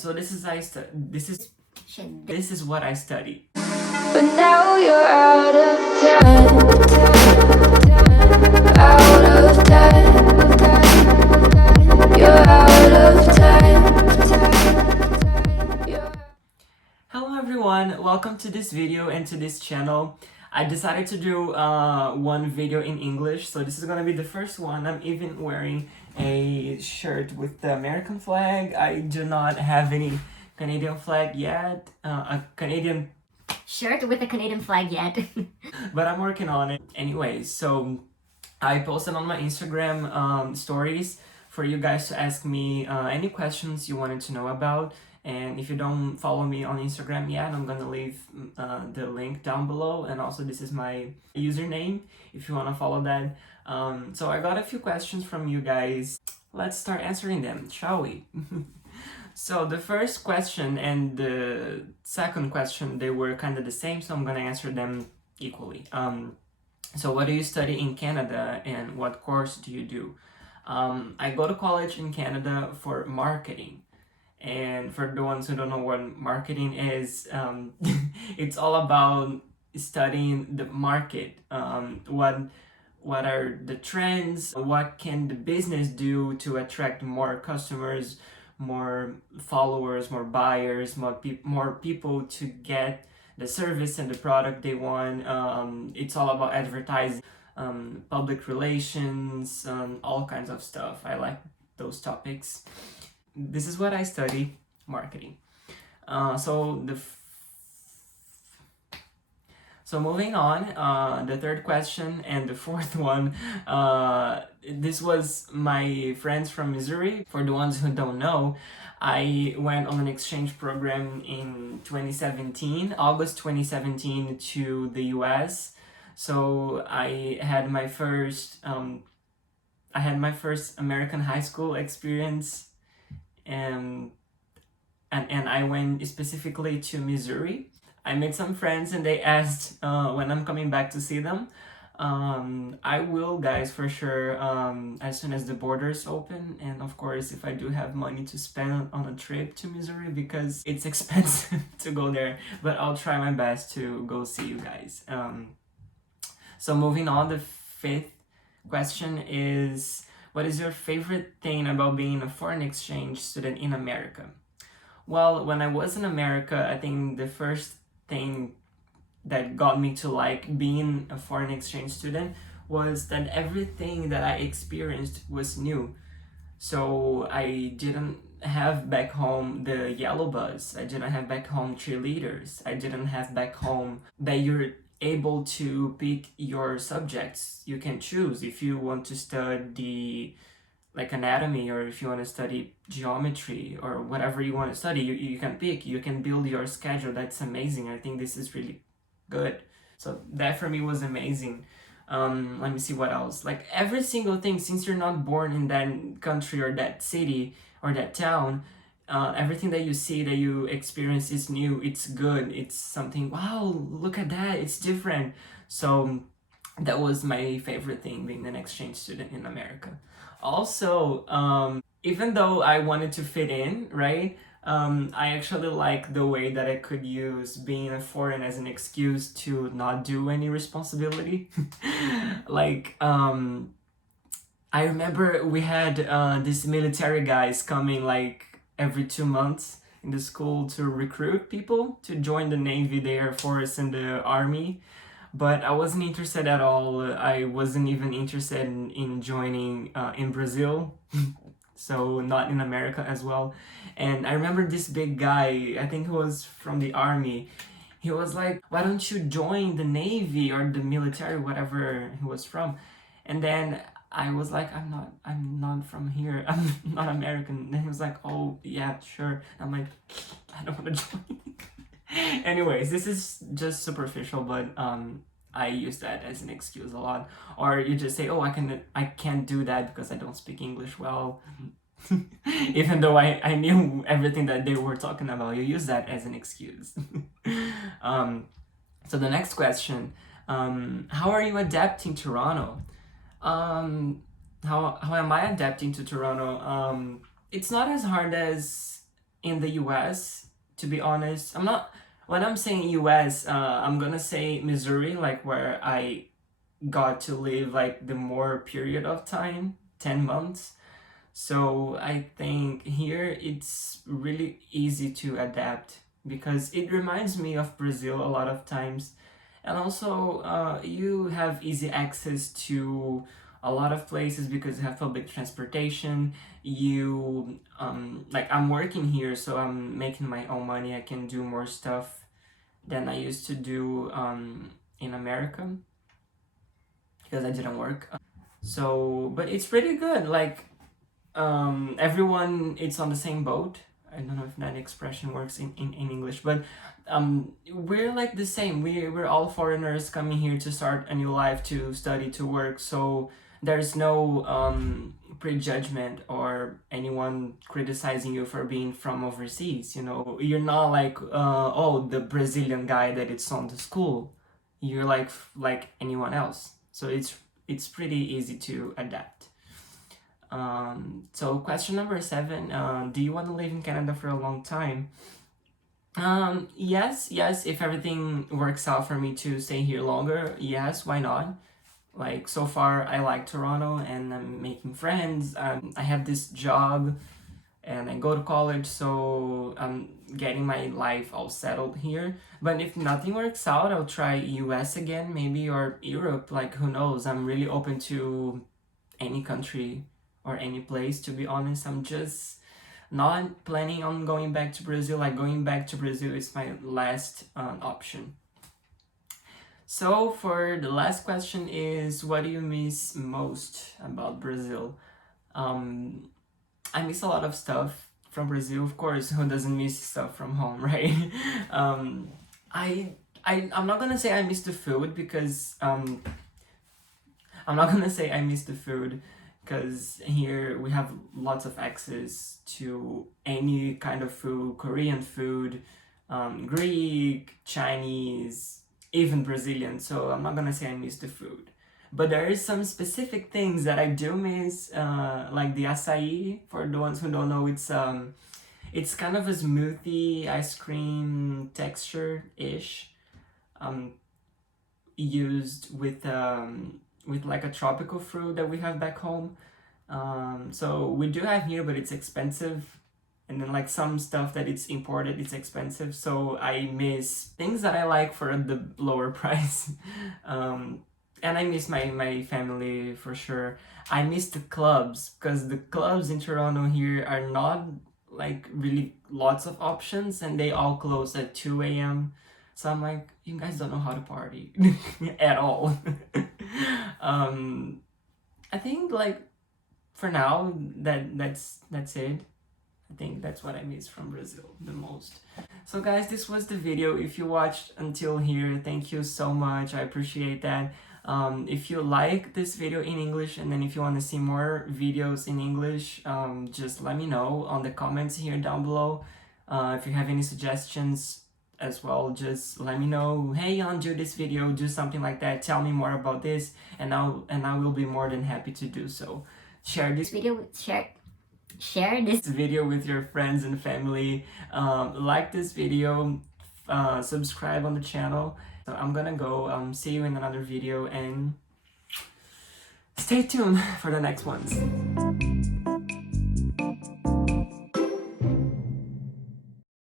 so this is Shit. this is what I study. But now you're out of time, out of time, you're out of time. Hello everyone, welcome to this video and to this channel. I decided to do one video in English, so this is gonna be the first one. I'm even wearing a shirt with the American flag. I do not have any Canadian flag yet, a Canadian Shirt with a Canadian flag yet. but I'm working on it. Anyways, so I posted on my Instagram stories for you guys to ask me any questions you wanted to know about. And if you don't follow me on Instagram yet, I'm gonna leave the link down below. And also, this is my username if you wanna follow that. So I got a few questions from you guys. Let's start answering them, shall we? So the first question and the second question, they were kind of the same, so I'm gonna answer them equally. So what do you study in Canada and what course do you do? I go to college in Canada for marketing. And for the ones who don't know what marketing is, it's all about studying the market. What are the trends? What can the business do to attract more customers, more followers, more buyers, more people to get the service and the product they want. It's all about advertising, public relations, all kinds of stuff. I like those topics. This is what I study, marketing. So moving on, the third question and the fourth one, this was my friends from Missouri. For the ones who don't know, I went on an exchange program in 2017, August 2017, to the US. So I had my first American high school experience, and I went specifically to Missouri. I made some friends and they asked when I'm coming back to see them. I will, guys, for sure, as soon as the borders open, and of course if I do have money to spend on a trip to Missouri, because it's expensive to go there, but I'll try my best to go see you guys. So moving on, the fifth question is, what is your favorite thing about being a foreign exchange student in America? Well, when I was in America, I think the first thing that got me to like being a foreign exchange student was that everything that I experienced was new. So I didn't have back home the yellow bus. I didn't have back home cheerleaders. I didn't have back home that you're able to pick your subjects. You can choose if you want to study like anatomy, or if you want to study geometry, or whatever you want to study, you can pick, you can build your schedule. That's amazing. I think this is really good. So that for me was amazing. Let me see what else. Like every single thing, since you're not born in that country or that city or that town, everything that you see, that you experience is new. It's good. It's something, wow, look at that. It's different. So that was my favorite thing, being an exchange student in America. Also, even though I wanted to fit in, right? I actually like the way that I could use being a foreign as an excuse to not do any responsibility. Like, I remember we had these military guys coming like every 2 months in the school to recruit people to join the Navy, the Air Force, and the Army. But I wasn't interested at all. I wasn't even interested in joining in Brazil, so not in America as well. And I remember this big guy, I think he was from the Army. He was like, why don't you join the Navy or the military, whatever he was from? And then I was like, I'm not from here. I'm not American. Then he was like, oh yeah, sure. I'm like, I don't want to join. Anyways, this is just superficial, but I use that as an excuse a lot. Or you just say, oh, I can't do that because I don't speak English well. Even though I knew everything that they were talking about, you use that as an excuse. So the next question, how are you adapting to Toronto? How am I adapting to Toronto? It's not as hard as in the US, to be honest. When I'm saying US, I'm gonna say Missouri, like where I got to live like the more period of time, 10 months. So I think here it's really easy to adapt because it reminds me of Brazil a lot of times. And also, you have easy access to a lot of places because you have public transportation. Like I'm working here, so I'm making my own money. I can do more stuff than I used to do in America because I didn't work. So, but it's pretty good. Like, everyone it's on the same boat. I don't know if that expression works in English, but we're like the same. We're all foreigners coming here to start a new life, to study, to work. So there's no prejudgment or anyone criticizing you for being from overseas. You know, you're not like oh, the Brazilian guy that it's on the school. You're like anyone else. So it's pretty easy to adapt. So question number 7, do you want to live in Canada for a long time? Yes, if everything works out for me to stay here longer, yes, why not? Like, so far I like Toronto and I'm making friends. I have this job and I go to college, so I'm getting my life all settled here. But if nothing works out, I'll try US again, maybe, or Europe, like who knows? I'm really open to any country or any place, to be honest. I'm just not planning on going back to Brazil. Like, going back to Brazil is my last option. So for the last question is, what do you miss most about Brazil? I miss a lot of stuff from Brazil, of course. Who doesn't miss stuff from home, right? I'm not gonna say I miss the food because I'm not gonna say I miss the food because here we have lots of access to any kind of food, Korean food, Greek, Chinese, even Brazilian. So I'm not gonna say I miss the food. But there is some specific things that I do miss, like the acai. For the ones who don't know, it's kind of a smoothie ice cream texture-ish, used with like a tropical fruit that we have back home. So we do have here, but it's expensive. And then like some stuff that it's imported, it's expensive. So I miss things that I like for the lower price. And I miss my family for sure. I miss the clubs because the clubs in Toronto here are not like really lots of options and they all close at 2 a.m. So I'm like, you guys don't know how to party at all. I think like for now that's it. I think that's what I miss from Brazil the most. So guys, this was the video. If you watched until here, thank you so much. I appreciate that. If you like this video in English and then if you want to see more videos in English, just let me know on the comments here down below. If you have any suggestions as well, just let me know. Hey, do this video, do something like that, tell me more about this, and I will be more than happy to do so. Share this Share this video with your friends and family. Like this video, subscribe on the channel. So I'm gonna go, see you in another video and stay tuned for the next ones.